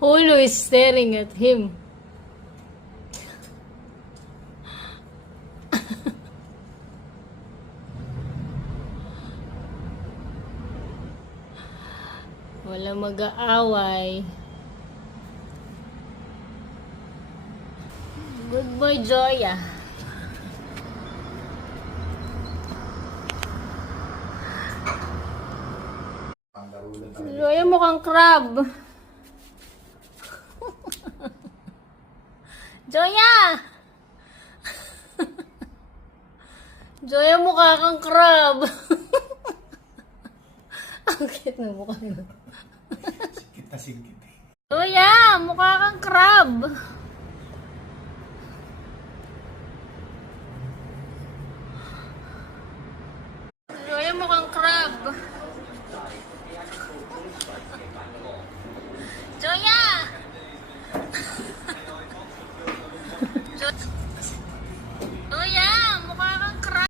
Always staring at him. Walang mag-aaway. Good boy, Joya. Joya mukhang crab. Joya! Joya mukha kang crab. Ang cute na mukha mo. Sikit na sikit. Joya, mukha kang crab.